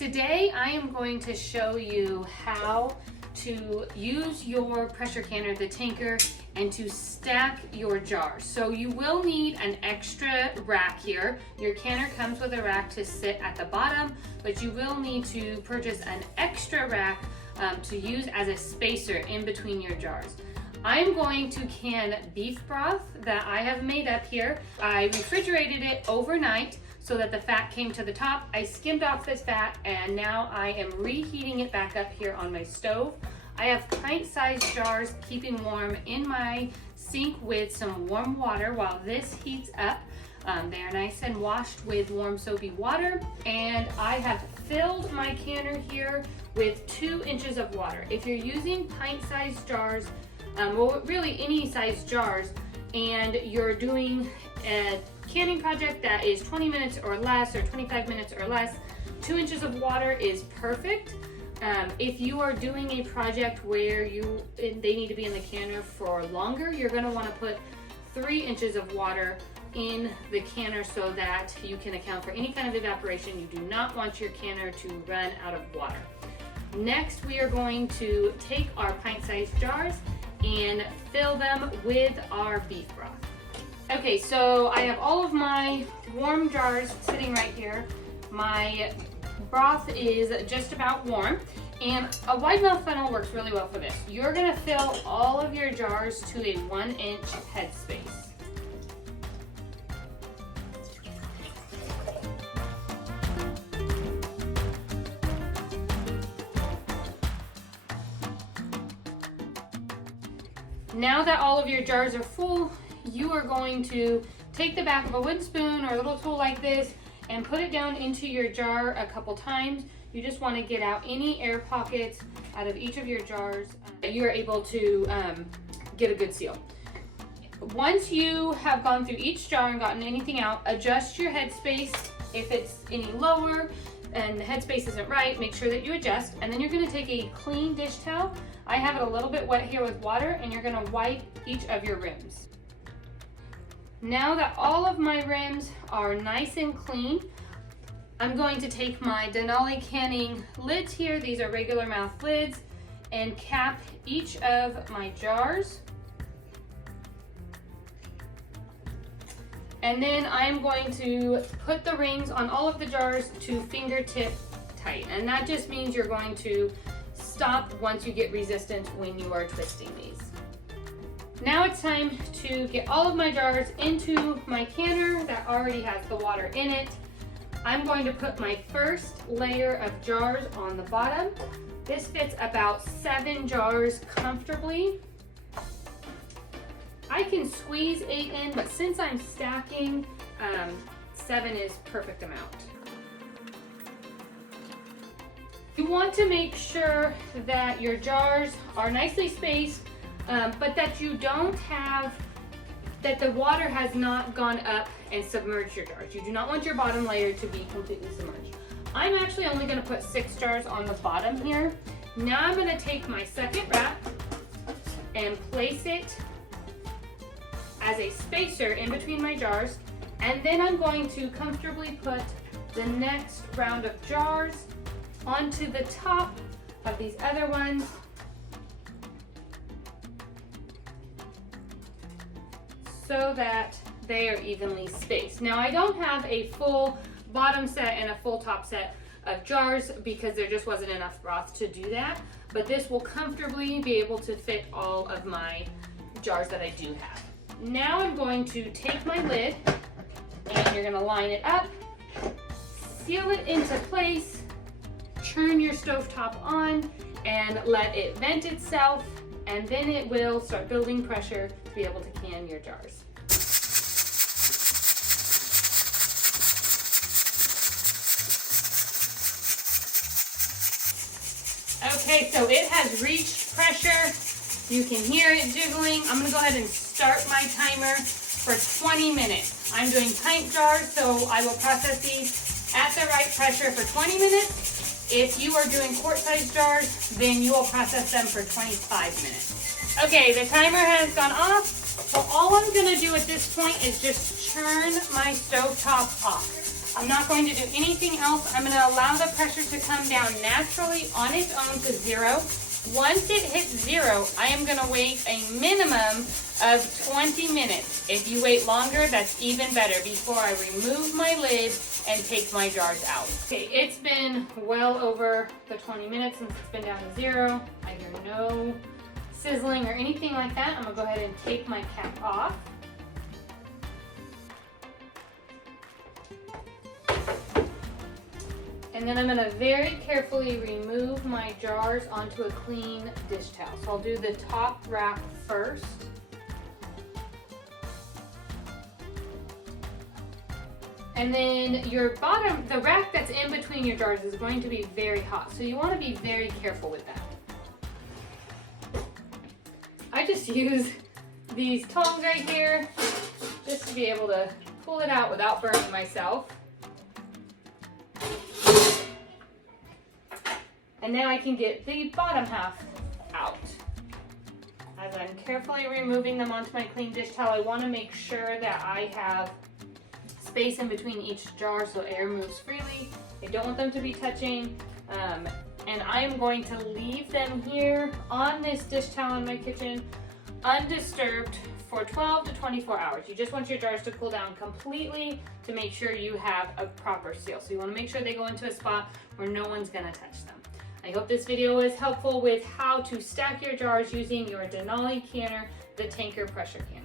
Today I am going to show you how to use your pressure canner, the tanker, and to stack your jars. So you will need an extra rack here. Your canner comes with a rack to sit at the bottom, but you will need to purchase an extra rack to use as a spacer in between your jars. I'm going to can beef broth that I have made up here. I refrigerated it overnight so that the fat came to the top. I skimmed off this fat and now I am reheating it back up here on my stove. I have pint-sized jars keeping warm in my sink with some warm water while this heats up. They are nice and washed with warm soapy water, and I have filled my canner here with 2 inches of water. If you're using pint-sized jars, well, really any size jars, and you're doing a canning project that is 20 minutes or less or 25 minutes or less, 2 inches of water is perfect. If you are doing a project where they need to be in the canner for longer, you're going to want to put 3 inches of water in the canner so that you can account for any kind of evaporation. You do not want your canner to run out of water. Next, we are going to take our pint-sized jars and fill them with our beef broth. Okay, so I have all of my warm jars sitting right here. My broth is just about warm, and a wide mouth funnel works really well for this. You're gonna fill all of your jars to a 1-inch headspace. Now that all of your jars are full, you are going to take the back of a wooden spoon or a little tool like this and put it down into your jar a couple times. You just want to get out any air pockets out of each of your jars. You're able to get a good seal. Once you have gone through each jar and gotten anything out, adjust your headspace. If it's any lower and the headspace isn't right, make sure that you adjust. And then you're going to take a clean dish towel. I have it a little bit wet here with water, and you're going to wipe each of your rims. Now that all of my rims are nice and clean, I'm going to take my Denali canning lids here. These are regular mouth lids, and cap each of my jars. And then I'm going to put the rings on all of the jars to fingertip tight. And that just means you're going to stop once you get resistance when you are twisting these. Now it's time to get all of my jars into my canner that already has the water in it. I'm going to put my first layer of jars on the bottom. This fits about 7 jars comfortably. I can squeeze 8 in, but since I'm stacking, 7 is perfect amount. You want to make sure that your jars are nicely spaced, but that you don't have, that the water has not gone up and submerged your jars. You do not want your bottom layer to be completely submerged. I'm actually only going to put 6 jars on the bottom here. Now I'm going to take my second rack and place it as a spacer in between my jars, and then I'm going to comfortably put the next round of jars onto the top of these other ones. So that they are evenly spaced. Now I don't have a full bottom set and a full top set of jars because there just wasn't enough broth to do that, but this will comfortably be able to fit all of my jars that I do have. Now I'm going to take my lid and you're gonna line it up, seal it into place, turn your stovetop on and let it vent itself, and then it will start building pressure to be able to can your jars. Okay, so it has reached pressure. You can hear it jiggling. I'm gonna go ahead and start my timer for 20 minutes. I'm doing pint jars, so I will process these at the right pressure for 20 minutes. If you are doing quart-sized jars, then you will process them for 25 minutes. Okay, the timer has gone off. So all I'm gonna do at this point is just turn my stovetop off. I'm not going to do anything else. I'm going to allow the pressure to come down naturally on its own to 0. Once it hits 0, I am going to wait a minimum of 20 minutes. If you wait longer, that's even better, before I remove my lid and take my jars out. Okay, it's been well over the 20 minutes since it's been down to 0. I hear no sizzling or anything like that. I'm going to go ahead and take my cap off. And then I'm going to very carefully remove my jars onto a clean dish towel. So I'll do the top rack first. And then your bottom, the rack that's in between your jars, is going to be very hot. So you want to be very careful with that. I just use these tongs right here just to be able to pull it out without burning myself. And now I can get the bottom half out. As I'm carefully removing them onto my clean dish towel, I want to make sure that I have space in between each jar so air moves freely. I don't want them to be touching. And I am going to leave them here on this dish towel in my kitchen undisturbed for 12 to 24 hours. You just want your jars to cool down completely to make sure you have a proper seal. So you want to make sure they go into a spot where no one's going to touch them. I hope this video was helpful with how to stack your jars using your Denali canner, the Tanker pressure canner.